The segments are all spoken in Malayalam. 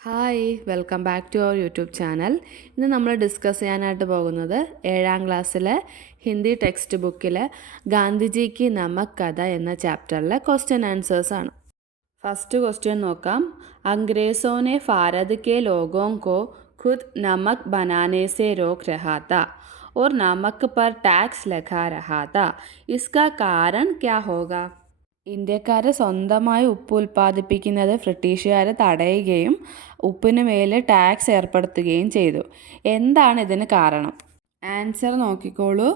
Hi, welcome back to our YouTube channel. ഇന്ന് നമ്മൾ ഡിസ്കസ് ചെയ്യാനായിട്ട് പോകുന്നത് 7ാം ക്ലാസ്സിലെ ഹിന്ദി ടെക്സ്റ്റ് ബുക്കിലെ ഗാന്ധിജിക്ക് നമക് കഥ എന്ന ചാപ്റ്ററിലെ ക്വസ്റ്റ്യൻ ആൻസേഴ്സ് ആണ്. ഫസ്റ്റ് ക്വസ്റ്റ്യൻ നോക്കാം. അംഗ്രേസോനെ ഭാരത് കെ ലോഗോं को खुद नमक बनाने से रोक रहा था और नमक पर टैक्स लगा रहा था. इसका कारण क्या होगा? ഇന്ത്യക്കാർ സ്വന്തമായി ഉപ്പ് ഉൽപ്പാദിപ്പിക്കുന്നത് ബ്രിട്ടീഷുകാർ തടയുകയും ഉപ്പിന് മേൽ ടാക്സ് ഏർപ്പെടുത്തുകയും ചെയ്തു. എന്താണ് ഇതിന് കാരണം? ആൻസർ നോക്കിക്കോളൂ.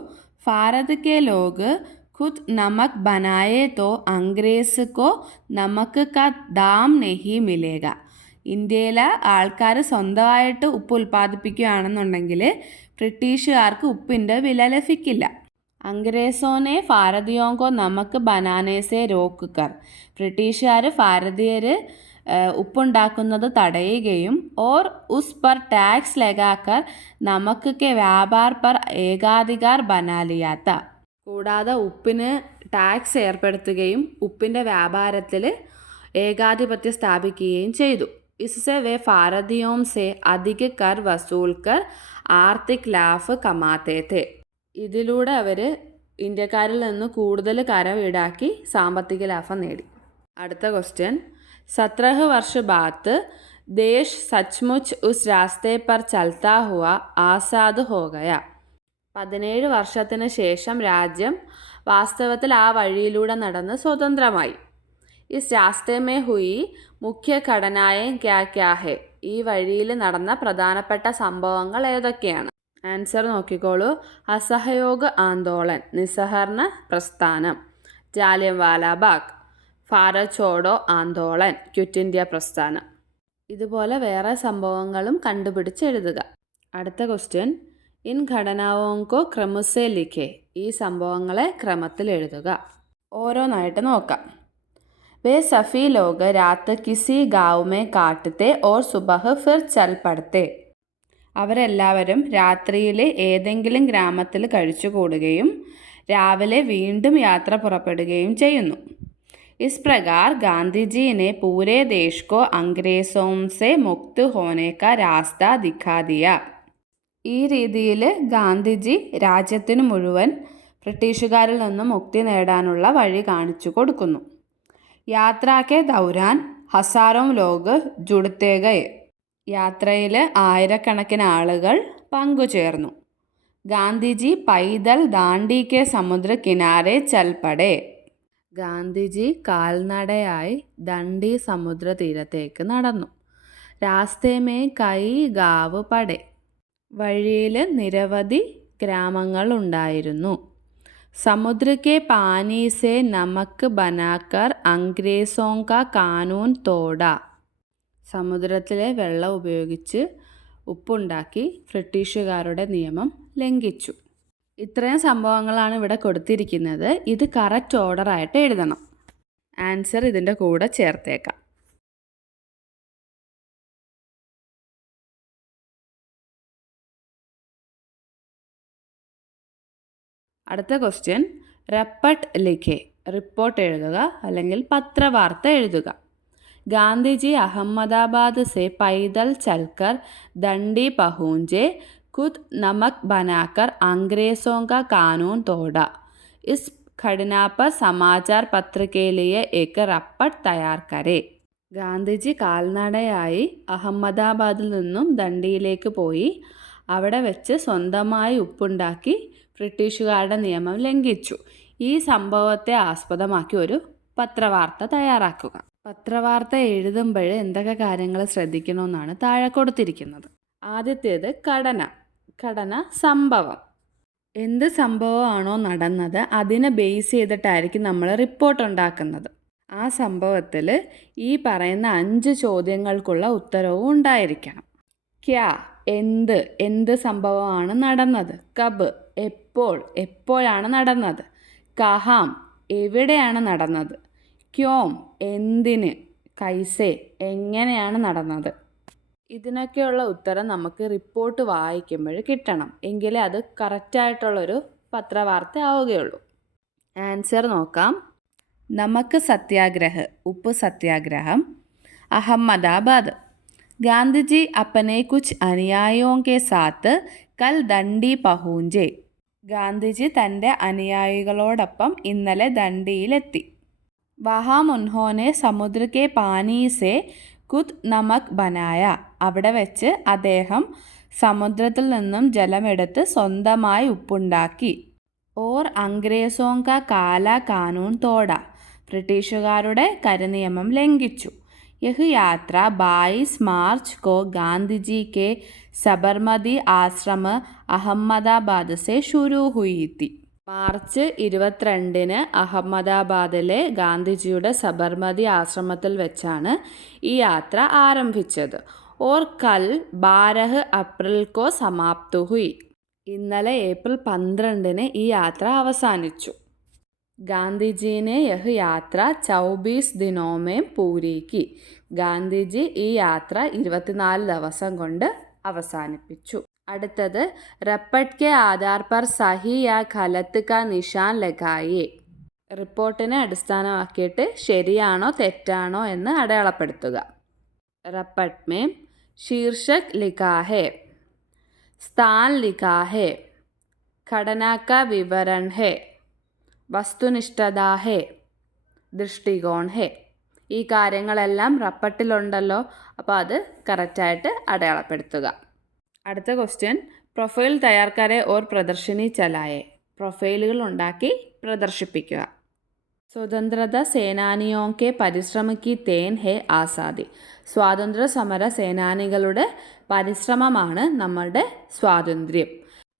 ഭാരത് കെ ലോഗ് ഖുദ് നമക് ബനായേ തോ അംഗ്രേസ് കോ നമക് കാ ദാം നെഹി മിലേഗ. ഇന്ത്യയിലെ ആൾക്കാർ സ്വന്തമായിട്ട് ഉപ്പ് ഉൽപ്പാദിപ്പിക്കുകയാണെന്നുണ്ടെങ്കിൽ ബ്രിട്ടീഷുകാർക്ക് ഉപ്പിൻ്റെ വില ലഭിക്കില്ല. അംഗ്രേസോനെ ഭാരതീയോं को നമക് ബനാനെ സെ രോക്ക് കർ. ബ്രിട്ടീഷുകാർ ഭാരതീയർ ഉപ്പുണ്ടാക്കുന്നത് തടയുകയും ഓർ ഉസ് പർ ടാക്സ് ലഗാക്കർ നമക് കെ വ്യാപാർ പർ ഏകാധികാർ ബനാ ലിയാ താ. കൂടാതെ ഉപ്പിന് ടാക്സ് ഏർപ്പെടുത്തുകയും ഉപ്പിൻ്റെ വ്യാപാരത്തിൽ ഏകാധിപത്യം സ്ഥാപിക്കുകയും ചെയ്തു. इससे वे भारतीयों से अधिक कर वसूल कर आर्थिक लाभ कमाते थे. ഇതിലൂടെ അവർ ഇന്ത്യക്കാരിൽ നിന്ന് കൂടുതൽ കരം ഈടാക്കി സാമ്പത്തിക ലാഭം നേടി. അടുത്ത ക്വസ്റ്റ്യൻ. 17 വർഷ ബാദ് ദേശ് സച്ച്മുച്ച് ഉസ് രാസ്തേ പർ ചൽത്താ ഹുവ ആസാദ് ഹോ ഗയ. 17 വർഷത്തിന് ശേഷം രാജ്യം വാസ്തവത്തിൽ ആ വഴിയിലൂടെ നടന്ന് സ്വതന്ത്രമായി. ഇസ് രാസ്തേ മേ ഹുയി മുഖ്യ ഘടനായേ ക്യാ ക്യാ ഹെ. ഈ വഴിയിൽ നടന്ന പ്രധാനപ്പെട്ട സംഭവങ്ങൾ ഏതൊക്കെയാണ്? ആൻസർ നോക്കിക്കോളൂ. അസഹയോഗ് ആന്തോളൻ, നിസ്സഹരണ പ്രസ്ഥാനം, ജാലിയൻവാലാ ബാഗ്, ഭാരത് ഛോഡോ ആന്തോളൻ, ക്വിറ്റ് ഇന്ത്യ പ്രസ്ഥാനം. ഇതുപോലെ വേറെ സംഭവങ്ങളും കണ്ടുപിടിച്ച് എഴുതുക. അടുത്ത ക്വസ്റ്റ്യൻ. ഇൻ ഘടനാവോं को क्रम से लिखे. ഈ സംഭവങ്ങളെ ക്രമത്തിൽ എഴുതുക. ഓരോന്നായിട്ട് നോക്കാം. वे सभी लोग रात किसी गाँव में काटते और सुबह फिर चल पड़ते. അവരെല്ലാവരും രാത്രിയിൽ ഏതെങ്കിലും ഗ്രാമത്തിൽ കഴിച്ചുകൂടുകയും രാവിലെ വീണ്ടും യാത്ര പുറപ്പെടുകയും ചെയ്യുന്നു. ഇസ് പ്രകാർ ഗാന്ധിജിനെ പൂരെ ദേശ് കോ അംഗ്രേസോं से मुक्त होने का रास्ता दिखा दिया. ഈ രീതിയിൽ ഗാന്ധിജി രാജ്യത്തിന് മുഴുവൻ ബ്രിട്ടീഷുകാരിൽ നിന്നും മുക്തി നേടാനുള്ള വഴി കാണിച്ചു കൊടുക്കുന്നു. യാത്രാ കെ ദൗരാൻ ഹസാരോं ലോഗ് ജുഡ്തേ ഗയേ. യാത്രയിൽ ആയിരക്കണക്കിന് ആളുകൾ പങ്കുചേർന്നു. ഗാന്ധിജി പൈദൽ ദാണ്ഡി കെ സമുദ്ര കിനാരെ ചൽപടേ. ഗാന്ധിജി കാൽനടയായി ദണ്ഡി സമുദ്ര തീരത്തേക്ക് നടന്നു. രാസ്തേ മേ കൈ ഗാവ് പടേ. വഴിയിൽ നിരവധി ഗ്രാമങ്ങൾ ഉണ്ടായിരുന്നു. സമുദ്ര കെ പാനി സെ നമക് ബനാക്കർ അംഗ്രേസോं കാ കാനൂൻ തോടാ. സമുദ്രത്തിലെ വെള്ളം ഉപയോഗിച്ച് ഉപ്പുണ്ടാക്കി ബ്രിട്ടീഷുകാരുടെ നിയമം ലംഘിച്ചു. ഇത്രയും സംഭവങ്ങളാണ് ഇവിടെ കൊടുത്തിരിക്കുന്നത്. ഇത് കറക്റ്റ് ഓർഡറായിട്ട് എഴുതണം. ആൻസർ ഇതിൻ്റെ കൂടെ ചേർത്തേക്കാം. അടുത്ത ക്വസ്റ്റ്യൻ. റപ്പട്ട് ലിഖെ. റിപ്പോർട്ട് എഴുതുക അല്ലെങ്കിൽ പത്രവാർത്ത എഴുതുക. ഗാന്ധിജി അഹമ്മദാബാദ് സെ പൈദൽ ചൽക്കർ ദണ്ഡി പഹൂഞ്ചെ ഖുദ് നമക് ബനാക്കർ അംഗ്രേസോं का कानून तोड़ा. इस घटना पर समाचार पत्र के लिए एक रपट तैयार करें. ഗാന്ധിജി കാൽനടയായി അഹമ്മദാബാദിൽ നിന്നും ദണ്ഡിയിലേക്ക് പോയി അവിടെ വെച്ച് സ്വന്തമായി ഉപ്പുണ്ടാക്കി ബ്രിട്ടീഷുകാരുടെ നിയമം ലംഘിച്ചു. ഈ സംഭവത്തെ ആസ്പദമാക്കി ഒരു പത്രവാർത്ത തയ്യാറാക്കുക. പത്രവാർത്ത എഴുതുമ്പോൾ എന്തൊക്കെ കാര്യങ്ങൾ ശ്രദ്ധിക്കണമെന്നാണ് താഴെ കൊടുത്തിരിക്കുന്നത്. ആദ്യത്തേത് ഘടന സംഭവം. എന്ത് സംഭവമാണോ നടന്നത് അതിനെ ബേസ് ചെയ്തിട്ടായിരിക്കും നമ്മൾ റിപ്പോർട്ട് ഉണ്ടാക്കുന്നത്. ആ സംഭവത്തിൽ ഈ പറയുന്ന 5 ചോദ്യങ്ങൾക്കുള്ള ഉത്തരവും ഉണ്ടായിരിക്കണം. ക്യാ, എന്ത് സംഭവമാണ് നടന്നത്. കബ്, എപ്പോഴാണ് നടന്നത്. കഹാം, എവിടെയാണ് നടന്നത്. ക്യോം, എന്തിന്. കൈസേ, എങ്ങനെയാണ് നടന്നത്. ഇതിനൊക്കെയുള്ള ഉത്തരം നമുക്ക് റിപ്പോർട്ട് വായിക്കുമ്പോൾ കിട്ടണം. എങ്കിലേ അത് കറക്റ്റായിട്ടുള്ളൊരു പത്രവാർത്ത ആവുകയുള്ളൂ. ആൻസർ നോക്കാം. നമക് സത്യാഗ്രഹ് ഉപ്പ് സത്യാഗ്രഹം. അഹമ്മദാബാദ്. ഗാന്ധിജി അപ്പനെ കുച്ച് അനുയായിയോं के साथ കൽ ദണ്ഡി പഹൂഞ്ചെ. ഗാന്ധിജി തൻ്റെ അനുയായികളോടൊപ്പം ഇന്നലെ ദണ്ഡിയിലെത്തി. വഹാം ഉൻഹോനെ സമുദ്ര കെ പാനി സെ കുത് നമക് ബനായ. അവിടെ വെച്ച് അദ്ദേഹം സമുദ്രത്തിൽ നിന്നും ജലമെടുത്ത് സ്വന്തമായി ഉപ്പുണ്ടാക്കി. ഓർ അംഗ്രേസോं का കാല കാനൂൻ തോട. ബ്രിട്ടീഷുകാരുടെ കരിനിയമം ലംഘിച്ചു. യഹ് യാത്ര 22 മാർച്ച് को गांधी के സബർമതി ആശ്രമ അഹമ്മദാബാദ് സെ ശുരു ഹുയി തി. മാർച്ച് 22-ന് അഹമ്മദാബാദിലെ ഗാന്ധിജിയുടെ സബർമതി ആശ്രമത്തിൽ വെച്ചാണ് ഈ യാത്ര ആരംഭിച്ചത്. ഓർ കൽ 12 അപ്രിൽ കോ സമാപ്ത് ഹുയി. ഇന്നലെ ഏപ്രിൽ 12-ന് ഈ യാത്ര അവസാനിച്ചു. ഗാന്ധിജീനെ യഹ് യാത്ര 24 ദിനോമേ പൂരീക്കി. ഗാന്ധിജി ഈ യാത്ര 24 ദിവസം കൊണ്ട് അവസാനിപ്പിച്ചു. അടുത്തത് റപ്പട്ട് കെ ആധാർ പർ സഹി യാ ഖലത്ത് കാ നിഷാൻ ലഗായേ. റിപ്പോർട്ടിനെ അടിസ്ഥാനമാക്കിയിട്ട് ശരിയാണോ തെറ്റാണോ എന്ന് അടയാളപ്പെടുത്തുക. റപ്പട്ട് മേ ശീർഷക് ലിഖാ ഹേ, സ്ഥാൻ ലിഖാ ഹേ, ഘടനാ കാ വിവരൺ ഹേ, വസ്തുനിഷ്ഠത ഹേ, ദൃഷ്ടികോൺ ഹേ. ഈ കാര്യങ്ങളെല്ലാം റപ്പട്ടിലുണ്ടല്ലോ, അപ്പോൾ അത് കറക്റ്റായിട്ട് അടയാളപ്പെടുത്തുക. അടുത്ത ക്വസ്റ്റ്യൻ, പ്രൊഫൈൽ തയ്യാർക്കാരെ ഓർ പ്രദർശിനി ചലായെ. പ്രൊഫൈലുകൾ ഉണ്ടാക്കി പ്രദർശിപ്പിക്കുക. സ്വതന്ത്രത സേനാനിയോं के പരിശ്രമ की തേൻ ഹേ ആസാദി. സ്വാതന്ത്ര്യ സമര സേനാനികളുടെ പരിശ്രമമാണ് നമ്മുടെ സ്വാതന്ത്ര്യം.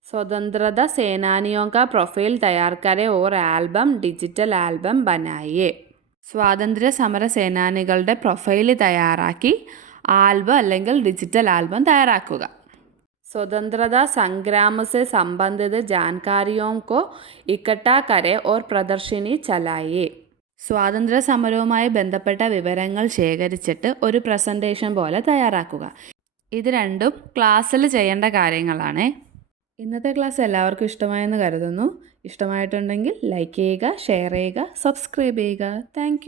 स्वतंत्रता सेनानियों का प्रोफाइल तैयार करें और ആൽബം ഡിജിറ്റൽ ആൽബം ബനായേ. സ്വാതന്ത്ര്യ സമര സേനാനികളുടെ പ്രൊഫൈൽ തയ്യാറാക്കി ആൽബം അല്ലെങ്കിൽ ഡിജിറ്റൽ ആൽബം തയ്യാറാക്കുക. स्वतंत्रता संग्राम से संबंधित जानकारियों को इकट्ठा करें और प्रदर्शनी चलाइए. സ്വാതന്ത്ര്യ സമരവുമായി ബന്ധപ്പെട്ട വിവരങ്ങൾ ശേഖരിച്ചിട്ട് ഒരു പ്രസൻറ്റേഷൻ പോലെ തയ്യാറാക്കുക. ഇത് രണ്ടും ക്ലാസ്സിൽ ചെയ്യേണ്ട കാര്യങ്ങളാണ്. ഇന്നത്തെ ക്ലാസ് എല്ലാവർക്കും ഇഷ്ടമായെന്ന് കരുതുന്നു. ഇഷ്ടമായിട്ടുണ്ടെങ്കിൽ ലൈക്ക് ചെയ്യുക, ഷെയർ ചെയ്യുക, സബ്സ്ക്രൈബ് ചെയ്യുക. താങ്ക്